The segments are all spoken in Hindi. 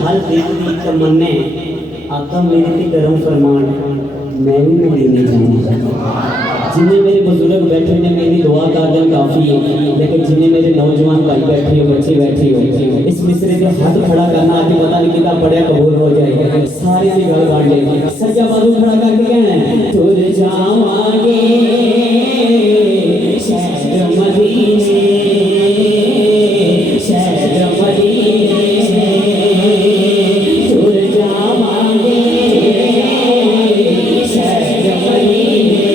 हर दिल की तमन्ने आका मेरे की करम फरमान मैं भी मदीने जाऊंगा। जिन्हें मेरे बुजुर्ग बैठे ने मेरी दुआ कर दें काफ़ी है, लेकिन जिन्हें मेरे नौजवान भाई बैठे हो बच्चे बैठे हो इस मिसरे से हाथ खड़ा करना आगे पता नहीं कितना पढ़िया कबूल हो जाएगा। सारे की गल काट लेंगे सज्जा बाजू खड़ा करके कहना है तुर जावांगे शहर मदीने शहर मदीने तुर जावांगे शहर मदीने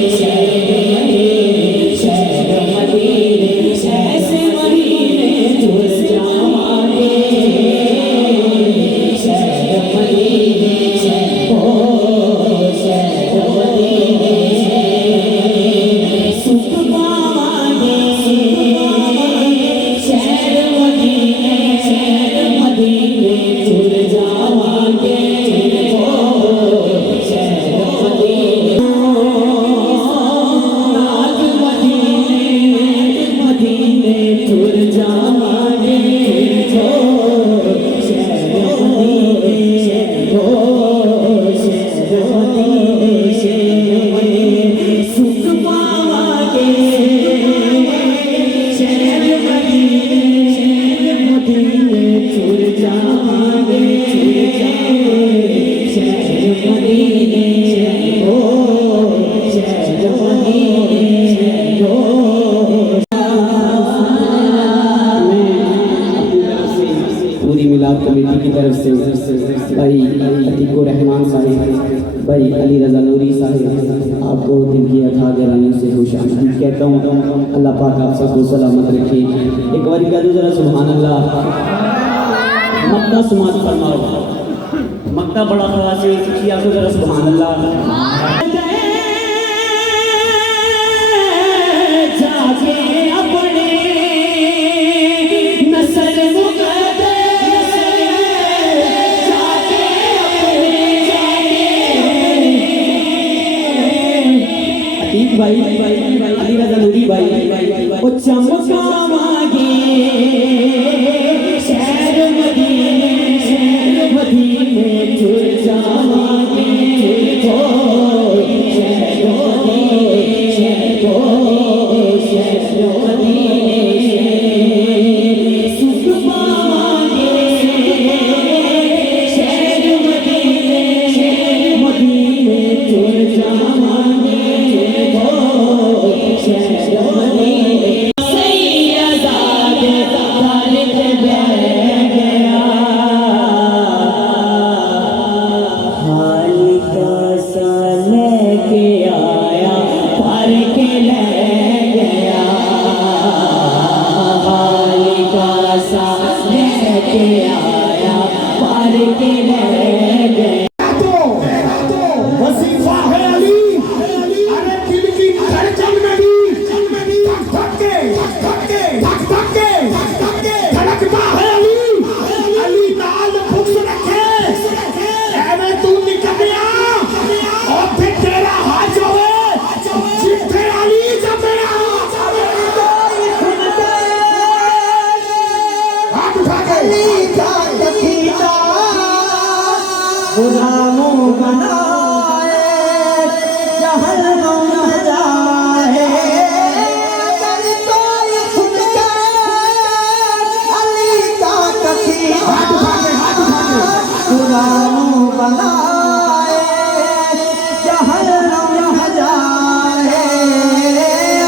शहर मदीने ऐसे मदीने तुर जावांगे शहर मदीने ओ शहर मदीने सुख पावांगे शहर मदीने तुर जावांगे ओ शहर मदीने नाग मदीने तुर जावांगे ओ शहर मदीने ओ शहर मदीने सुख पावांगे शहर मदीने तुर जावांगे शहर मदीने ओ शहर मदीने ओ पूरी मिलाद कमेटी की तरफ से भाई अतीकुर रहमान साहिब भाई अली रजा नूरी साहिब आपको दिल की अथा गहराइयों से खुशामदीद कहता हूँ। अल्लाह पाक आप सबको सलामत रखे। एक बार कह दो जरा सुभान अल्लाह। मक्का समाज फरमाओ मक्का बड़ा खवास है किया को जरा सुभान अल्लाह। जाके अपने नस्ल भाई अली रजा नूरी भाई ओ चमकावांगे शहर मदीने तुर जावांगे ओ शहर मदीने ओ शहर मदीने सुख पावांगे शहर मदीने तुर जावांगे शहर मदीने सैयदाद तारिक बैठ गया हालिका सा लेके आया भर के ले गया हालिका सा लेके आया भर के ले गया। वजीफा है अली अरे दिल की धड़कन में भी धक धक के धड़कता है अली नाल बुक्स रखे ऐवे तू निकल गया और फिर तेरा हाथ जो है जिथे अली जमेरा हाथ उठा के अली का तकीदा गुलामों बनाए जहन्नम न जाए अगर कोई सुन के अली का तकीदा हाथ उठा के गुलामों बनाए जहन्नम न जाए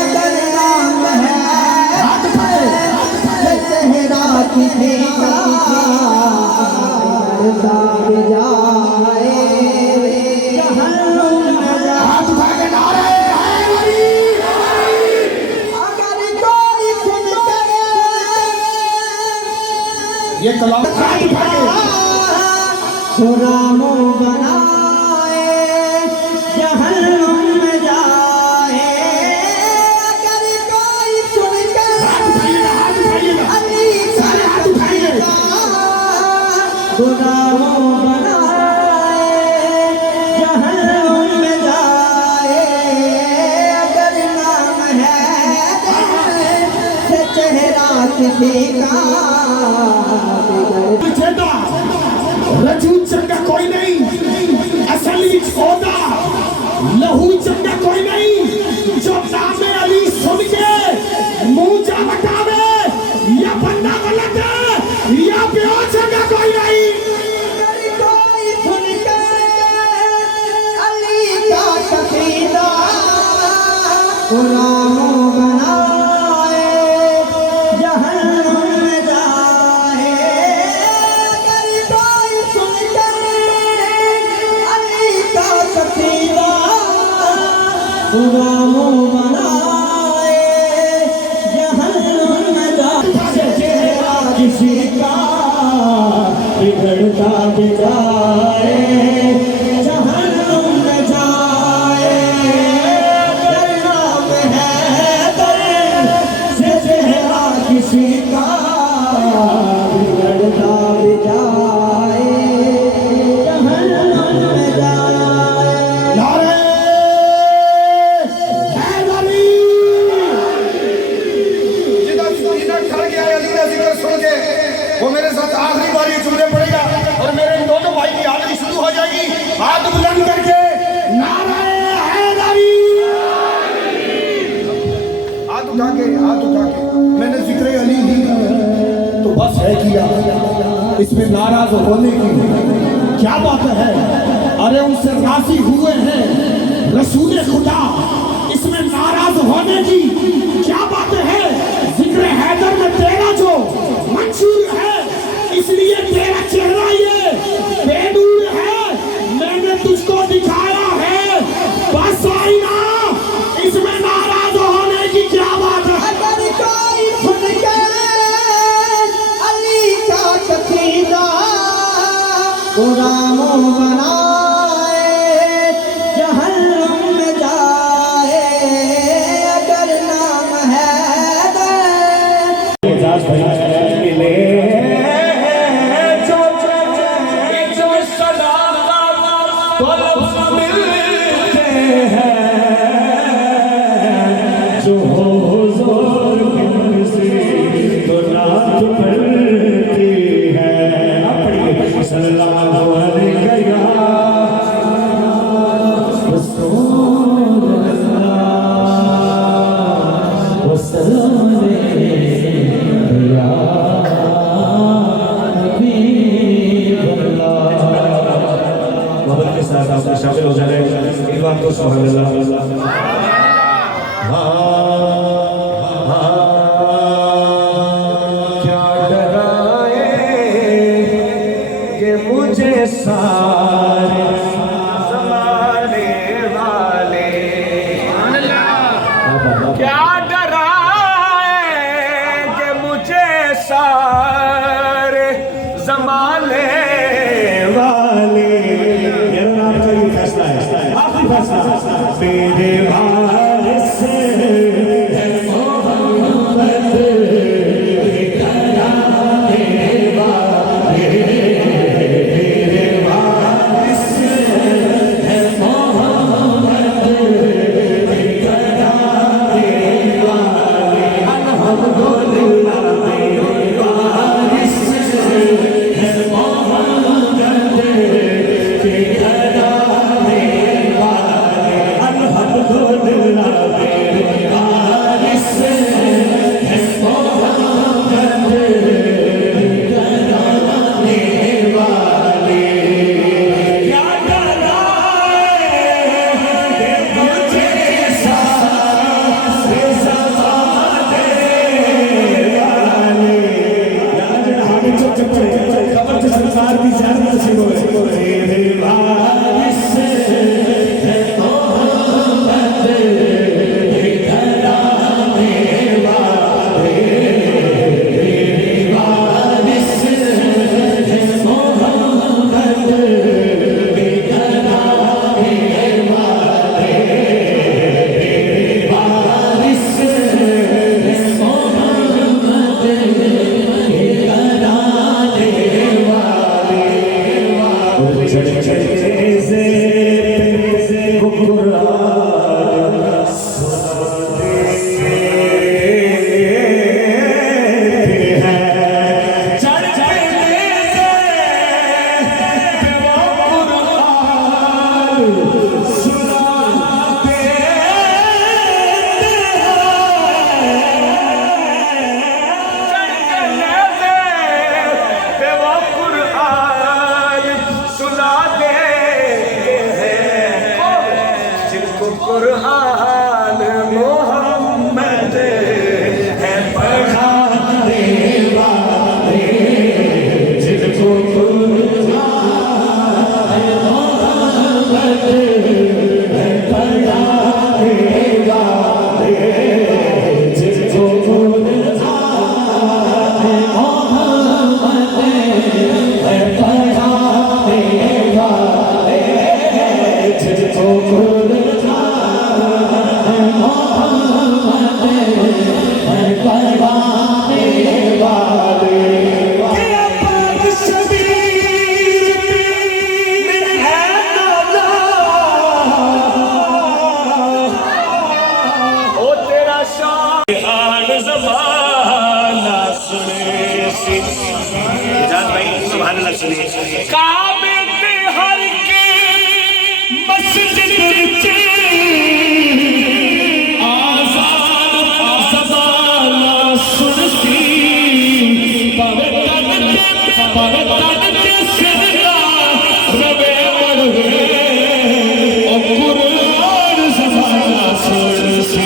अगर नाम है हाथ उठा के चेहरा किसी का साथ जाए जहन्नम न जाए। हाथ उठा के नारे है अली अगर कोई सुन के ये कलाम हाथ उठा के गुलामों बनाए जहन्नम न जाए अगर कोई सुन के अली सारे हाथ उठाइए गुलामों बनाए जहन्नम में जाए अगर नाम है किसी का जेदा रजू चंगा कोई नहीं, असली सौदा लहू चंगा कोई नहीं। जो नामे अली सुन के मुंह जा हटावे, या बंदा गलत है या प्यो चंगा कोई नहीं। कोई सुन के अली का कसीदा गुलामों बनाए जहन्नुम में जाए। अगर कोई सुन के अली का कसीदा गुलामों बनाए जहन्नुम में जाए। चेहरा किसी का बिगड़ता बिगाड़े जहन्नुम में जाए। अगर नाम है दर से चेहरा किसी का बिगड़ता बिगाड़े जहन्नुम में जाए। नारे हैदरी। जिधर खड़ गया अली का जिक्र सुन के वो मेरे साथ आखिरी बार ये चूड़े पड़ेगा और मेरे इन दोनों भाई की हाजिरी शुरू हो जाएगी। हाथ बुलंद करके नारे हैदरी। हाथ उठा के मैंने जिक्र अली नहीं किया तो बस है किया। इसमें नाराज होने की क्या बात है? अरे उनसे राजी हुए हैं रसूल खुदा, इसमें नाराज होने की क्या बात है? जिक्र हैदर में तेरा जो मंशूर है, इसलिए तेरा चेहरा ये बेनूर है। मैंने तुझको दिखाया है बस आईना, इसमें नाराज होने की क्या बात है? अगर कोई सुन के अली का कसीदा गुलामों बनाए जहन्नुम में जाए। अगर नाम है दर मोहब्बत के साथ आप शामिल हो जाए। इस बात को सुभान अल्लाह। हाँ आन ज़माना सुने सी इजाज़ भाई सुभान अल्लाह सुनिए काबे ते हर के मस्जिद च आज़ाद ज़माना सुन सी पवे तन ते सिरदा रबे मरवे ओ कुरान ज़माना सुन सी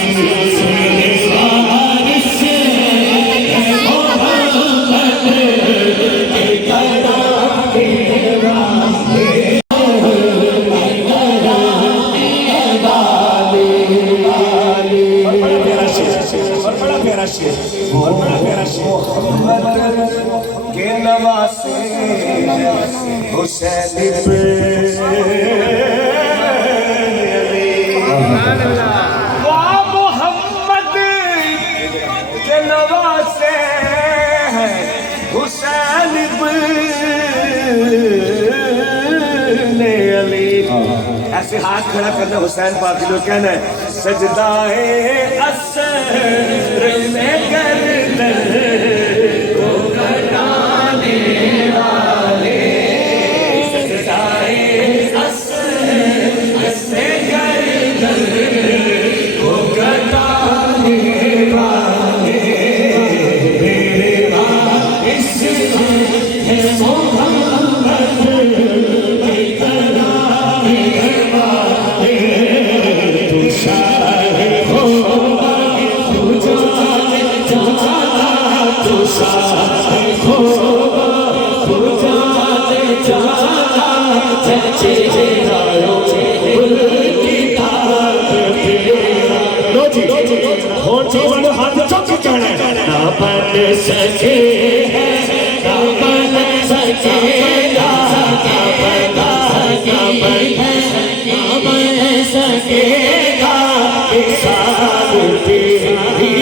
के नवासे हुसैन पे वाह मोहम्मद के नवासे हुसैन ने अली ऐसे हाथ खड़ा करना हुसैन पाक को कहना है सजदाए असर में गर्दन को घटाने वाले सजदाए असर में गर्दन को घटाने वाले मेरे वारिस है मोहम्मद की घराने वाले तू शाह हो तू जाने जाना तू शाह हो तू जाने जाना सच्चे रायो की ताकत तेरा लो जी हो जीवन हाथ चुक जाना ना बन सके ना बन सकेगा ना बन सकेगा साल तेरी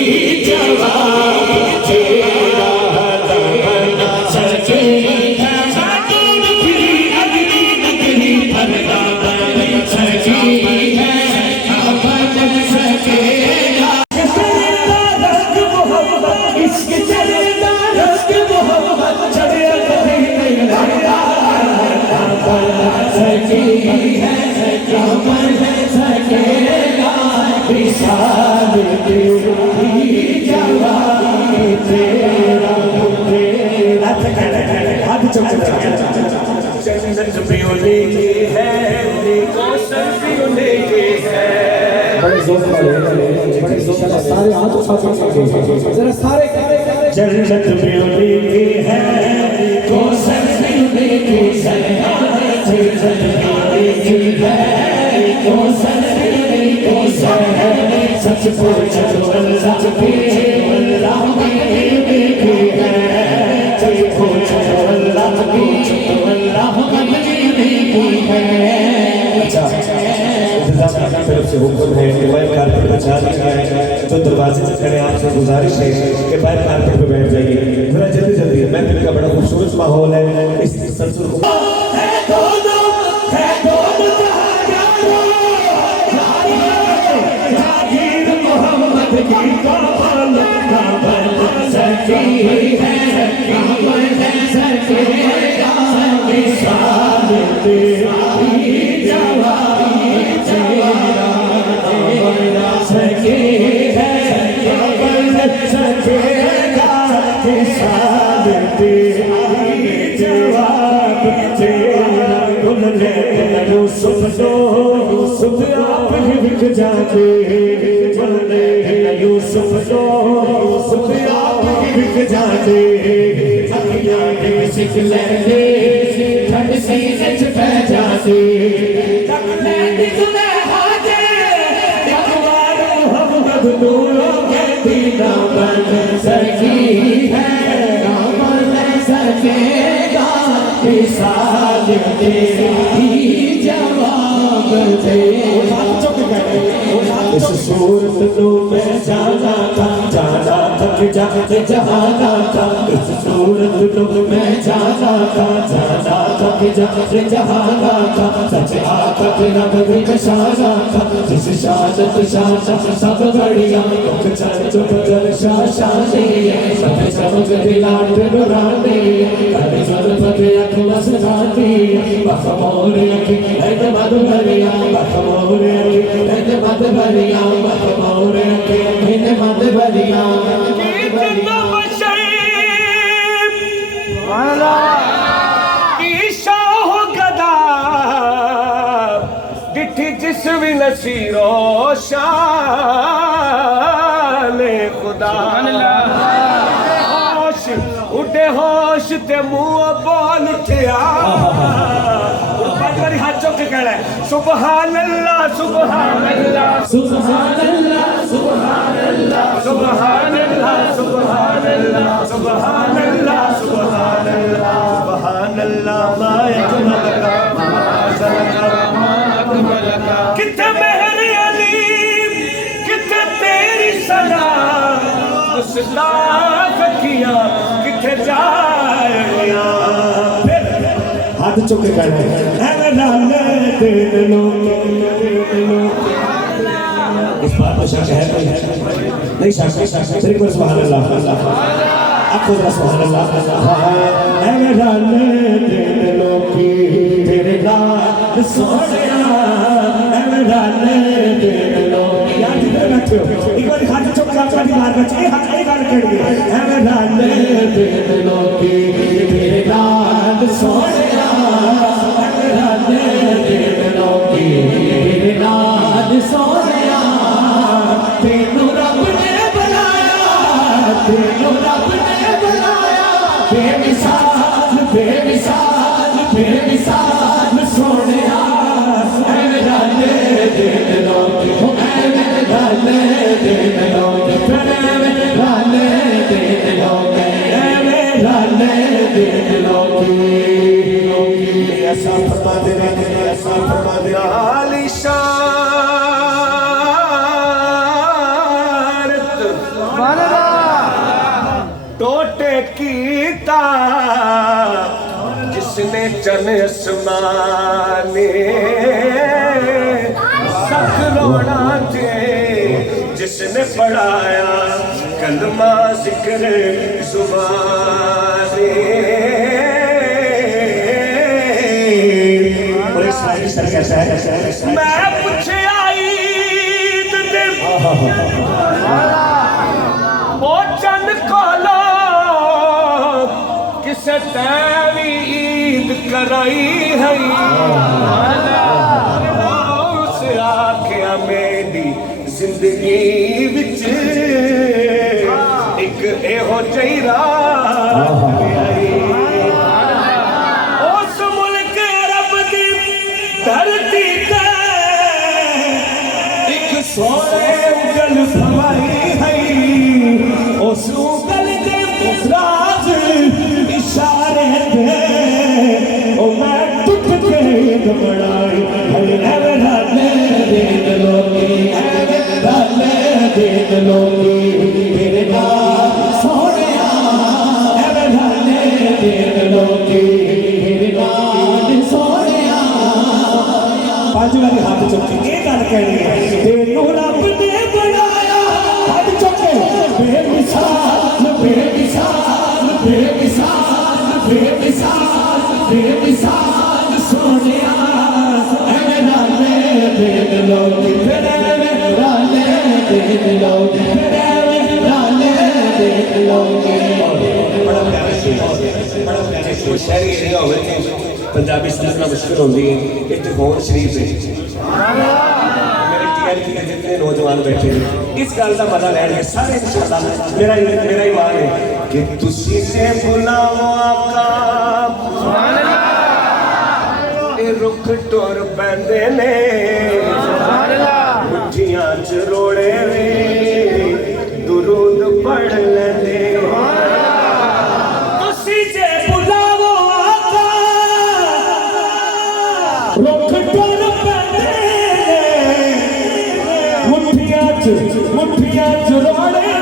जवाब तेरा ना बन सकेगा अगली नगरी भरना बन सकेगा ना बन सकेगा इश्क चलेगा रश्क मोहब्बत चलेगा सकेगा विशाल तेरी जवाब तेरा हाथ जन्नत भी लेके है कौशल भी लेके है बड़े जोर से सारे हाथ उठा जरा सारे जन्नत भी लेके है कौशल भी लेके है जन्नत भी लेके है कौशल भी लेके है सच पूछो अल्लाह भी अल्लाह भी है सच पूछो अल्लाह भी अल्लाह भी है तरफ से हुक्म है कि वाइट कारपेट बचा दिया है तो दरवाजे से खड़े आपसे गुजारिश है कि वाइट कारपेट पे बैठ जाइए जरा जल्दी जल्दी महफिल का बड़ा खूबसूरत माहौल है इस सलसल को यूसुफ आप ही बिक जाते यूसुफ आप ही बिक जाते सिख लेंगे ठंड सीने च पै जाते मोहम्मद नूरों के दीना बन सकी है बन सकेगा विशाल तेरी जवाब तेरा इस सूरत में जाना था कि जाके जहाना था इस सूरत में जाना था कि जाके जहाना था सच आका के रब भी निशाना था जिस शादत सब बढ़िया शादी सफे चमक दिलाट दुरानी कभी सर पते अखलस जाती बखमोर अखी ऐद मद भरिया बखमोर अखी ऐद मद भरिया बखमोर अखी ऐद मद भरिया कितना शाह गदा डिठी जिस भी नसीरो शान खुदा होश उठे होश ते मुंह बोल उठिया बारी हाथ चौक के कहना है सुभान अल्लाह सुभान अल्लाह सुभान अल्लाह सुभान अल्लाह सुभान अल्लाह सुभान अल्लाह सुभान अल्लाह सुभान अल्लाह सुभान अल्लाह किथे मेरे अली किथे तेरी सदा गुस्ताख किया किथे जाया हाथ चुक के कहना है दिन लोग इस बात पर शक है नहीं शक सिर्फ सुभान अल्लाह आपको सुभान अल्लाह है दिन लोग तेरे नाम सोनिया है दिन लोग यार जिधर बैठे हो एक बार हाथ चुक के आपका दीवार में ये हाथ ये गाल कट गया है दिन लोग तेरे नाम सोनिया सोनिया तेनू रब ने बनाया तेनू रब ने बनाया बेमिसाल बेमिसाल बेमिसाल सोनिया मेरा दिन लोग मेरा दिन लोग मेरा दिन लोग मेरा दिन लोग ऐसा फरमा दे ऐसा फरमा दे टोटे कीता जिसने जन आसमाने सकरोना थे जिसने पढ़ाया कलमा जिक्र जुबाने मैं पूछे आई ओ चंद कोलो किसे तेरी ईद कराई है उसे आख्या मेरी जिंदगी विच एक एहो चेहरा उस मुल्क रब दी धरती ते एक सोने उगल फवाई है उस उगल के राज इशारे दे ओ मैं टूट के घबराई मेरा दिन लोगी मेरा दिन लोगी मेरे नाम सोनिया मेरा दिन लोगी मेरे नाम सोनिया पांच बारी हाथ चुक के गल कहनी है तेनू रब ने बनाया हाथ चुक के बेमिसाल बेमिसाल बेमिसाल बेमिसाल बेमिसाल सोनिया मेरा दिन लोगी मेरा दिन लोगी मेरा दिन लोगी बड़ा प्यारा शेर कोई शहरी एरिया होवे ते पंजाबी समझना मुश्किल होती है इतने होर शरीफ है मेरे टीआरपी के जितने नौजवान बैठे हैं इस गल का मजा लैणगे सारे इंशाअल्लाह मेरा ईमान है कि तुसी से बुलाओ आका सुभान अल्लाह ए रुख टुर पैंदे ने सुभान अल्लाह मुठियां च रोड़े वे दुरूद पढ़ लेंदे तुसी जे बुलाओ आका रुख टुर पैंदे मुठियां च रोड़े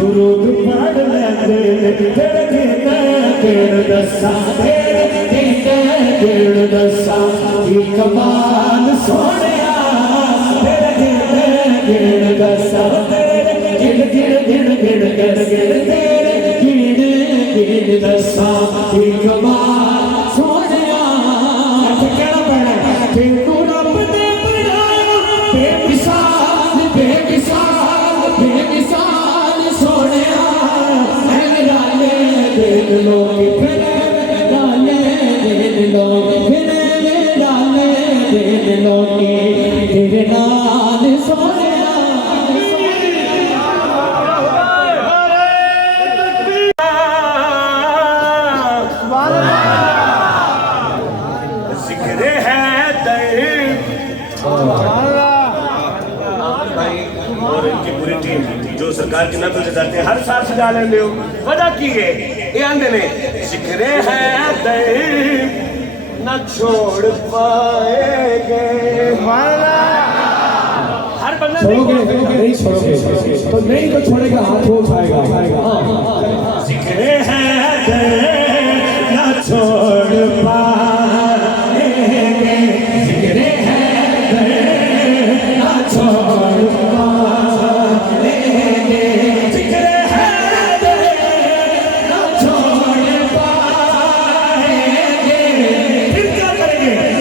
दुरूद पढ़ लेंदे तेरे दसा तेरे दसा की कमाल सोनिया तेरे दसा गिड़ गिड़ गिड़ गिड़ दसा की कमाल सोनिया कहना पैना तेनू रब ने बनाया बेमिसाल बेमिसाल बेमिसाल सोनिया राले दिन लोग फिर राले दिन लोग फिर राले दिन लोग तेरे नाल सोनिया जिक्र है और इनकी पूरी टीम जो सरकार की नकल जाते हैं हर साल सजा लेंगे हो वजह की है ये आंदे ने जिक्र है न छोड़ पाएंगे हर बंदा छोड़ोगे नहीं छोड़ोगे तो नहीं तो छोड़ेगा हाथ वो उठाएगा जिक्र है न छोड़ पाएंगे जिक्र है न छोड़ पाएंगे जिक्र है न छोड़ पाएंगे फिर क्या करेंगे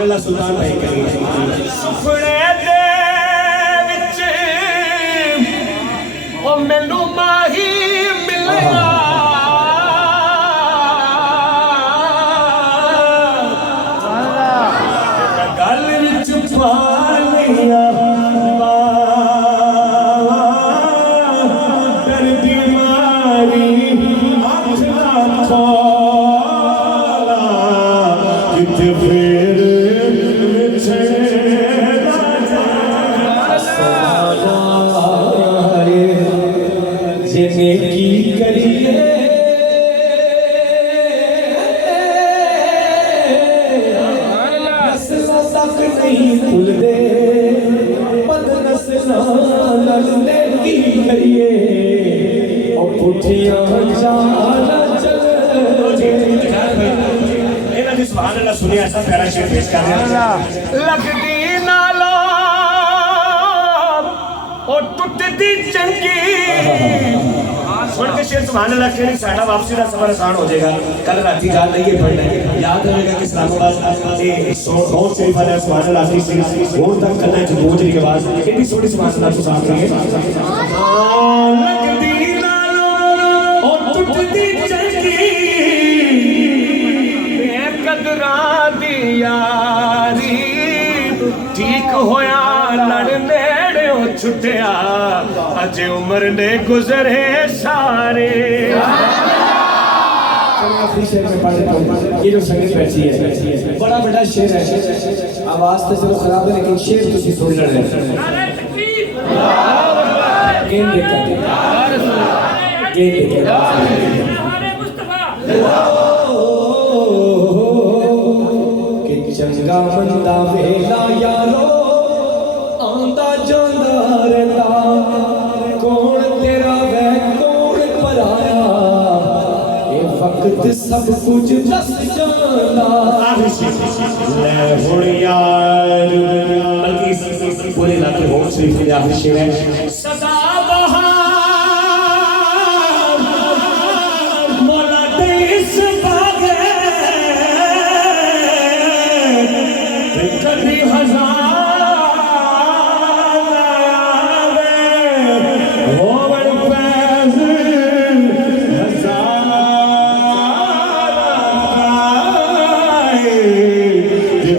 तारा सुल्तान भाई करेंगे सुपने दे विच ओ मैनू माही मिलना गल विच पालिया दर्दी मारी अख ना खोला किते फिर की करिए नस्ल तक नहीं भूलते पद नस्ल की करिए और पुठिया चाल सुभान अल्लाह सुनिए ऐसा प्यारा शेर पेश कर रहे हैं लगदी नालो ओ टुटदी चंगी सुन के शेर सुभान अल्लाह के साडा वापसी का सफर आसान हो जाएगा कल राती याद नहीं पढ़ना याद रहेगा कि इस्लामाबाद ये बहुत शरीफ वाला सुभान अल्लाह आखिरी से और तक करना है जमूरी के बाद इतनी छोटी सुभान अल्लाह को साथ रहिए लगदी नालो ओ टुटदी चंगी कदरां दी यारी ठीक होया लड़ नेड़े छुटिया अजे उम्र ने गुजरे सारे आखिरी शेर में पढ़ देता हूँ ये जो संगीत बैठी है बड़ा बड़ा शेर है आवाज तो चलो खराब है लेकिन शेर तुसी सुन ले गेंद कि चंगा बंदा वेला यारो आंदा जांदा रहता कौन तेरा वै कौन पराया ये वक्त सब कुछ दस जाना ले हुण यार बल्कि पूरे इलाके बहुत शरीफ के आखिरी शेर है सदा बहार मौला देश भागे कभी हजार होवन पैज हजार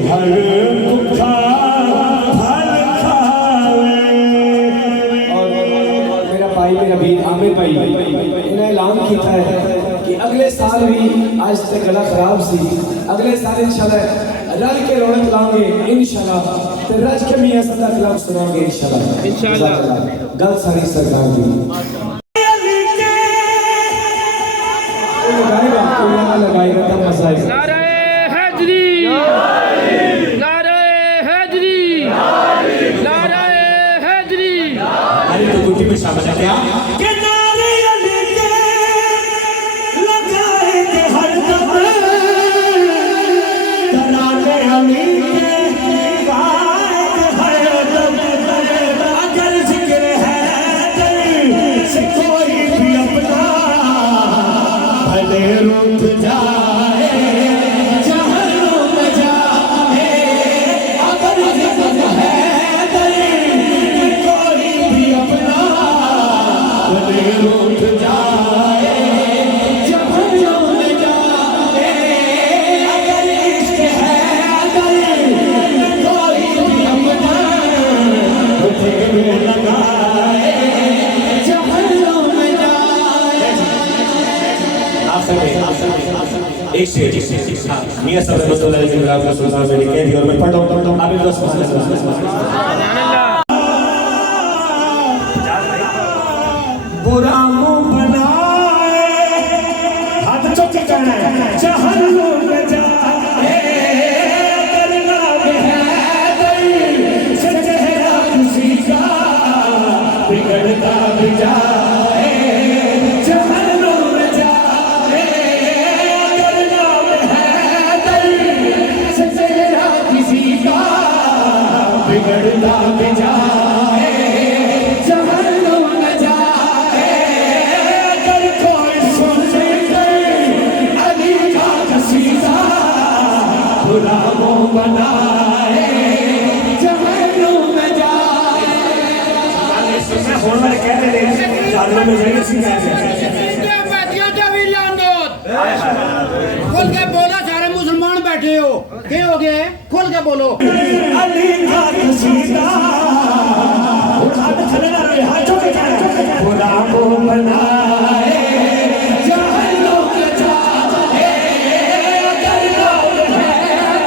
हर भूखा फल खावे और मेरा भाई मेरा भी आमिर भाई इन्हें ऐलान किया है कि अगले साल भी आज तक गला खराब सी अगले साल इंशाल्लाह रल के रौनक लाएंगे इंशाल्लाह ते रज के मियां सदा कलाम सुनाएंगे इंशाल्लाह गल सारी सरकार दी लगाएगा कोई ना लगाएगा तब मजा आएगा नारे हैदरी नारे हैदरी नारे हैदरी अरे तो गुट्टी में शामिल है क्या कि नारे अली के लगाएंगे हर दम तराने अली के गाएंगे हर दम अगर जिक्र है दिल से कोई भी अपना भले रूठ जाए जहन्नुम में जाए अगर जिक्र है दिल से कोई भी अपना भले रूठ जाए जहन्नुम में जाए अगर इश्क है दिल से कोई भी अपना भले लगाए जहन्नुम में जाए एक शेर मियां साहब रहमतुल्लाह अलैहि राम का सुल्तान मैंने कह दिया और मैं पढ़ रहा हूं आप एक सुभान अल्लाह बुरा मुंह बनाए हाथ चौक के कहना है जहन्नुम में जाए अगर नाम है दिल से चेहरा किसी का बिगड़ता भी जाए जहन्नुम में जाए अगर नाम है दिल से चेहरा किसी का बिगड़ता भी जाए जहन्नुम में जाए अगर कोई सुन ले अली का कसीदा बुरा मुंह बनाए जहन्नुम में जाए होने वाले कहते हैं जाने में जाएंगे सीखा खुल के बोलो सारे मुसलमान बैठे हो क्या हो गया है खुल के बोलो अली का कसीदा हाथ चले ना रहे हाथों के बुरा मुंह बनाए जहन्नुम में जाए अगर नाम है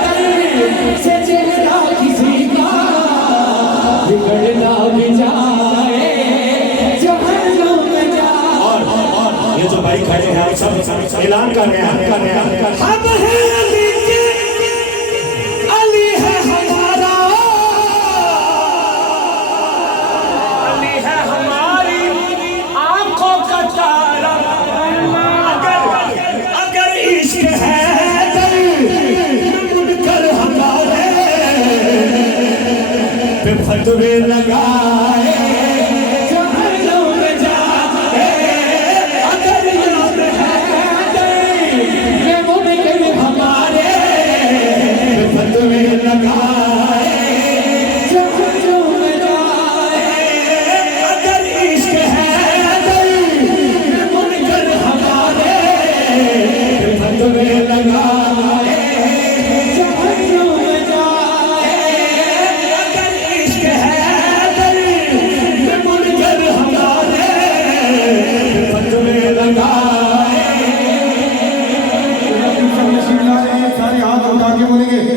दिल से चेहरा किसी का बिगड़ना भी जाए जहन्नुम में जाए और ये जो भाई खड़े हैं सब ऐलान कर रहे हैं हम हैं अली के अली है हमारा अली है हमारी आंखों का तारा अगर इश्क है दिल फतवे लगाए जहन्नुम में जाए अगर याद है ये मुमकिन हमारे फतवे लगाए जहन्नुम में जाए अगर इश्क है ये मुमकिन हमारे फतवे लगाए जहन्नुम में जाए अगर इश्क है ये मुमकिन हमारे फतवे लगाए सारे हाथ उठा के बोलेंगे